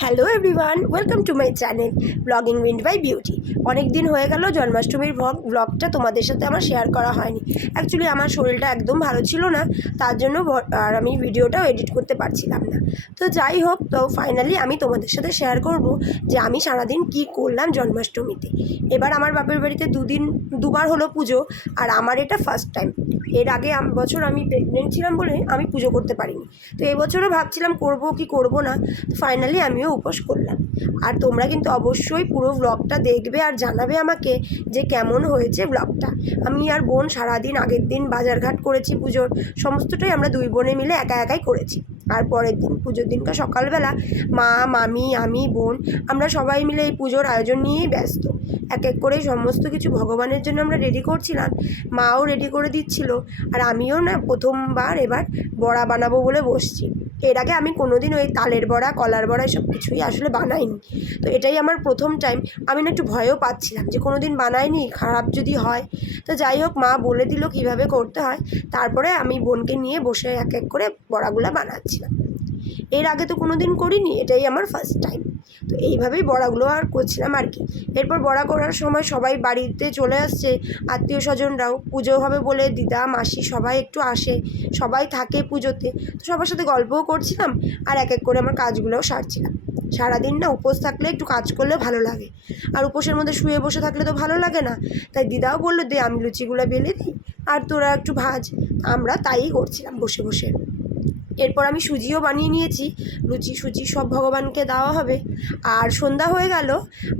Hello everyone welcome to my channel blogging wind by beauty অনেক দিন হয়ে গেল, জন্মাষ্টমীর ভ্লগ ব্লগটা তোমাদের সাথে আমার শেয়ার করা হয়নি। অ্যাকচুয়ালি আমার শরীরটা একদম ভালো ছিল না, তার জন্য আর আমি ভিডিওটাও এডিট করতে পারছিলাম না। তো যাই হোক, তো ফাইনালি আমি তোমাদের সাথে শেয়ার করব যে আমি সারাদিন কি করলাম জন্মাষ্টমীতে। এবার আমার বাপের বাড়িতে দুদিন, দুবার হলো পুজো, আর আমার এটা ফার্স্ট টাইম এর আগে বছর আমি প্রেগনেন্ট ছিলাম বলে আমি পুজো করতে পারিনি। তো এবছরও ভাবছিলাম করব কি করব না। তো ফাইনালি আমিও উপোস করলাম। আর তোমরা কিন্তু অবশ্যই পুরো ব্লগটা দেখবে আর জানাবে আমাকে যে কেমন হয়েছে ব্লগটা আমি আর বোন সারাদিন আগের দিন বাজারঘাট করেছি পুজোর। সমস্তটাই আমরা দুই বোনে মিলে একা একাই করেছি। আর পরের দিন পুজোর দিনকে সকালবেলা মা, মামি, আমি, বোন আমরা সবাই মিলে এই পুজোর আয়োজন নিয়েই ব্যস্ত। এক এক করে সমস্ত কিছু ভগবানের জন্য আমরা রেডি করছিলাম। মাও রেডি করে দিচ্ছিল। আর আমিও না প্রথমবার এবার বড়া বানাবো বলে বসছি। এর আগে আমি কোনোদিন ওই তালের বড়া, কলার বড়া এসব কিছুই আসলে বানাইনি। তো এটাই আমার প্রথম টাইম আমি না একটু ভয়ও পাচ্ছিলাম যে কোনো দিন বানাইনি, খারাপ যদি হয়। তো যাই হোক, মা বলে দিল কীভাবে করতে হয়। তারপরে আমি বোনকে নিয়ে বসে এক এক করে বড়াগুলো বানাচ্ছিলাম। এর আগে তো কোনো দিন করিনি, এটাই আমার ফার্স্ট টাইম তো এইভাবেই বড়াগুলো আর করছিলাম আর কি। এরপর বড়া করার সময় সবাই বাড়িতে চলে আসছে, আত্মীয় স্বজনরাও। পুজো হবে বলে দিদা, মাসি সবাই একটু আসে, সবাই থাকে পুজোতে। তো সবার সাথে গল্পও করছিলাম আর এক এক করে আমার কাজগুলোও সারছিলাম। সারাদিন না উপোস থাকলে একটু কাজ করলে ভালো লাগে। আর উপোসের মধ্যে শুয়ে বসে থাকলে তো ভালো লাগে না। তাই দিদাও বলল, দে আমি লুচিগুলো বেলে দিই, আর তোরা একটু ভাজ। আমরা তাই করছিলাম বসে বসে। এরপর আমি সুজিও বানিয়ে নিয়েছি। লুচি, সুজি সব ভগবানকে দেওয়া হবে। আর সন্ধ্যা হয়ে গেল,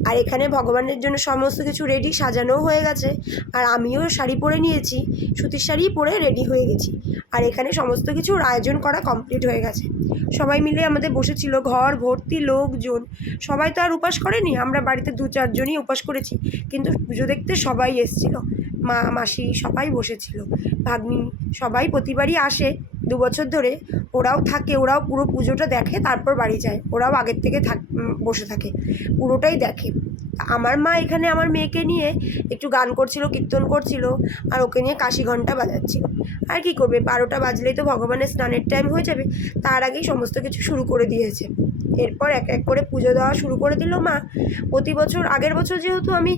আর এখানে ভগবানের জন্য সমস্ত কিছু রেডি সাজানোও হয়ে গেছে। আর আমিও শাড়ি পরে নিয়েছি, সুতির শাড়ি পরে রেডি হয়ে গেছি। আর এখানে সমস্ত কিছুর আয়োজন করা কমপ্লিট হয়ে গেছে। সবাই মিলে আমাদের বসেছিল, ঘর, ভর্তি, লোকজন। সবাই তো আর উপাস করেনি, আমরা বাড়িতে দু চারজনই উপাস করেছি। কিন্তু পুজো দেখতে সবাই এসেছিল। মা, মাসি সবাই বসেছিল। ভাগ্নি সবাই প্রতিবারই আসে। দু বছর ধরে ওরাও থাকে, ওরাও পুরো পুজোটা দেখে, তারপর বাড়ি যায়। ওরাও আগের থেকে থাক বসে থাকে, পুরোটাই দেখে। আমার মা এখানে আমার মেয়েকে নিয়ে একটু গান করছিল, কীর্তন করছিল, আর ওকে নিয়ে কাশি ঘণ্টা বাজাচ্ছিল। আর কি করবে, বারোটা বাজলেই তো ভগবানের স্নানের টাইম হয়ে যাবে, তার আগেই সমস্ত কিছু শুরু করে দিয়েছে। এরপর এক এক করে পুজো দেওয়া শুরু করে দিল মা। প্রতি বছর, আগের বছর যেহেতু আমি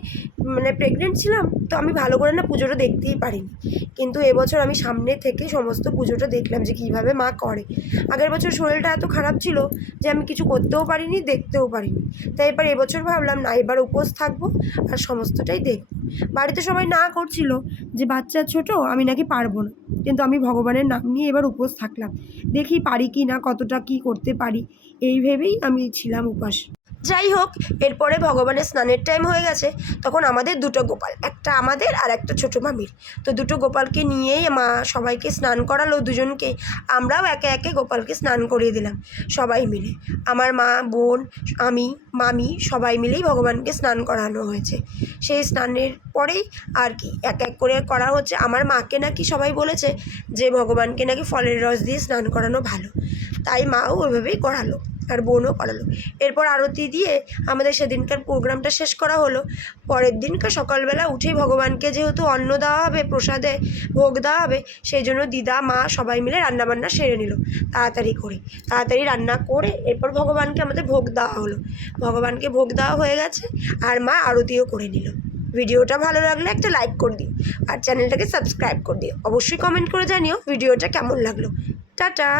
মানে প্রেগনেন্ট ছিলাম, তো আমি ভালো করে না পুজোটা দেখতেই পারিনি। কিন্তু এবছর আমি সামনে থেকে সমস্ত পুজোটা দেখলাম যে কীভাবে মা করে। আগের বছর শরীরটা এত খারাপ ছিল যে আমি কিছু করতেও পারিনি, দেখতেও পারিনি। তাই এবার এবছর ভাবলাম, না, এবার উপোস থাকব আর সমস্তটাই দেখব। বাড়িতে সবাই না করছিল যে বাচ্চা ছোট, আমি নাকি পারব না। কিন্তু আমি ভগবানের নাম নিয়ে এবার উপোস থাকলাম। দেখি পারি কি না, কতটা কি করতে পারি? এই ভেবেই আমি ছিলাম উপাস। যাই হোক, এরপরে ভগবানের স্নানের টাইম হয়ে গেছে। তখন আমাদের দুটো গোপাল, একটা আমাদের আর একটা ছোটো মামির। তো দুটো গোপালকে নিয়েই মা সবাইকে স্নান করালো দুজনকে। আমরাও একে একে গোপালকে স্নান করিয়ে দিলাম, সবাই মিলে। আমার মা, বোন, আমি, মামি সবাই মিলেই ভগবানকে স্নান করানো হয়েছে। সেই স্নানের পরেই আর কি, এক এক করে করা হচ্ছে। আমার মাকে নাকি সবাই বলেছে যে, ভগবানকে নাকি ফলের রস দিয়ে স্নান করানো ভালো। তাই মাও ওইভাবেই করালো। আর বোনও করালো এরপর আরতি দিয়ে আমাদের সেদিনকার প্রোগ্রামটা শেষ করা হলো। পরের দিনকার সকালবেলা উঠেই ভগবানকে যেহেতু অন্ন দেওয়া হবে, প্রসাদে ভোগ দেওয়া হবে, সেই জন্য দিদা, মা সবাই মিলে রান্নাবান্না সেরে নিল তাড়াতাড়ি করে। তাড়াতাড়ি রান্না করে এরপর ভগবানকে আমাদের ভোগ দেওয়া হলো। ভগবানকে ভোগ দেওয়া হয়ে গেছে আর মা আরতিও করে নিল। ভিডিওটা ভালো লাগলে একটা লাইক করে দিও আর চ্যানেলটাকে সাবস্ক্রাইব করে দিও। অবশ্যই কমেন্ট করে জানিও ভিডিওটা কেমন লাগল। টাটা!